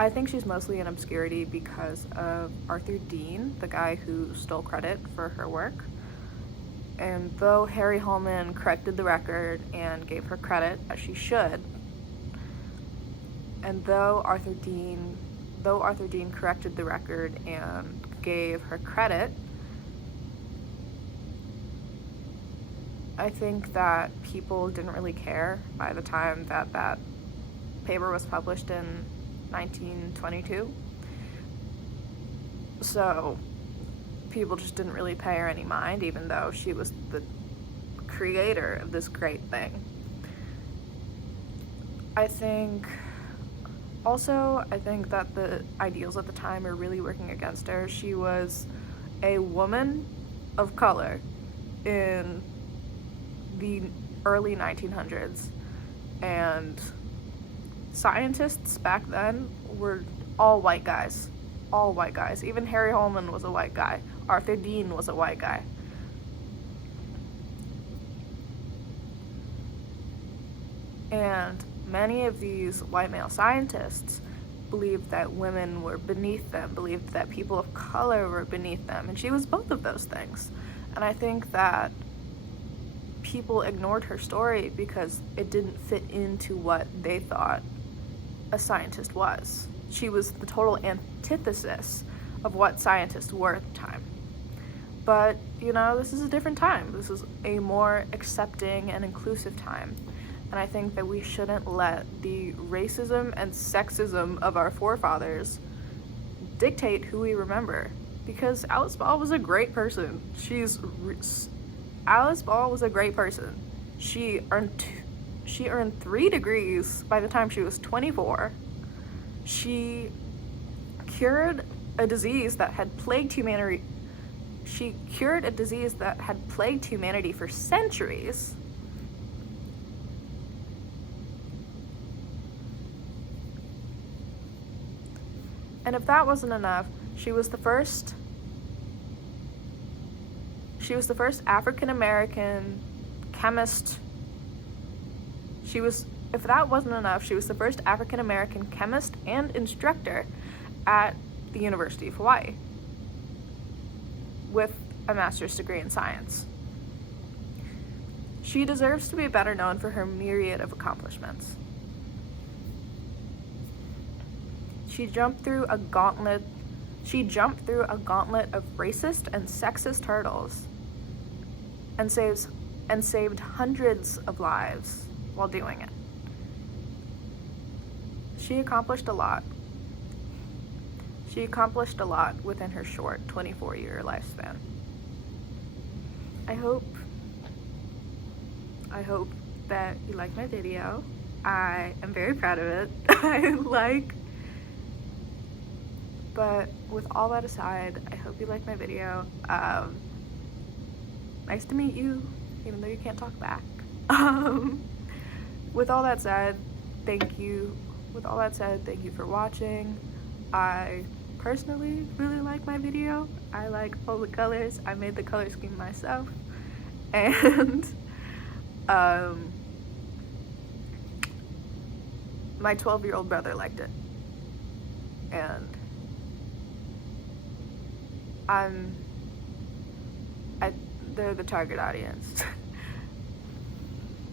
I think she's mostly in obscurity because of Arthur Dean, the guy who stole credit for her work. And though Harry Holman corrected the record and gave her credit, as she should, and though Arthur Dean corrected the record and gave her credit, I think that people didn't really care by the time that that paper was published in 1922. So people just didn't really pay her any mind, even though she was the creator of this great thing. I think that the ideals at the time are really working against her. She was a woman of color in the early 1900s, and scientists back then were all white guys. All white guys. Even Harry Holman was a white guy. Arthur Dean was a white guy. And many of these white male scientists believed that women were beneath them, believed that people of color were beneath them, and she was both of those things. And I think that people ignored her story because it didn't fit into what they thought a scientist was. She was the total antithesis of what scientists were at the time. But, this is a different time. This is a more accepting and inclusive time. And I think that we shouldn't let the racism and sexism of our forefathers dictate who we remember. Because Alice Ball was a great person. Alice Ball was a great person. She earned 3 degrees by the time she was 24. She cured a disease that had plagued humanity. She cured a disease that had plagued humanity for centuries. And if that wasn't enough, she was the first African American chemist. If that wasn't enough, she was the first African American chemist and instructor at the University of Hawaii with a master's degree in science. She deserves to be better known for her myriad of accomplishments. She jumped through a gauntlet of racist and sexist hurdles and saved hundreds of lives while doing it. She accomplished a lot. She accomplished a lot within her short 24-year lifespan. I hope that you like my video. I am very proud of it. But with all that aside, I hope you like my video. Nice to meet you, even though you can't talk back. With all that said, thank you for watching. I personally really like my video. I like all the colors. I made the color scheme myself. And my 12-year-old brother liked it. And they're the target audience.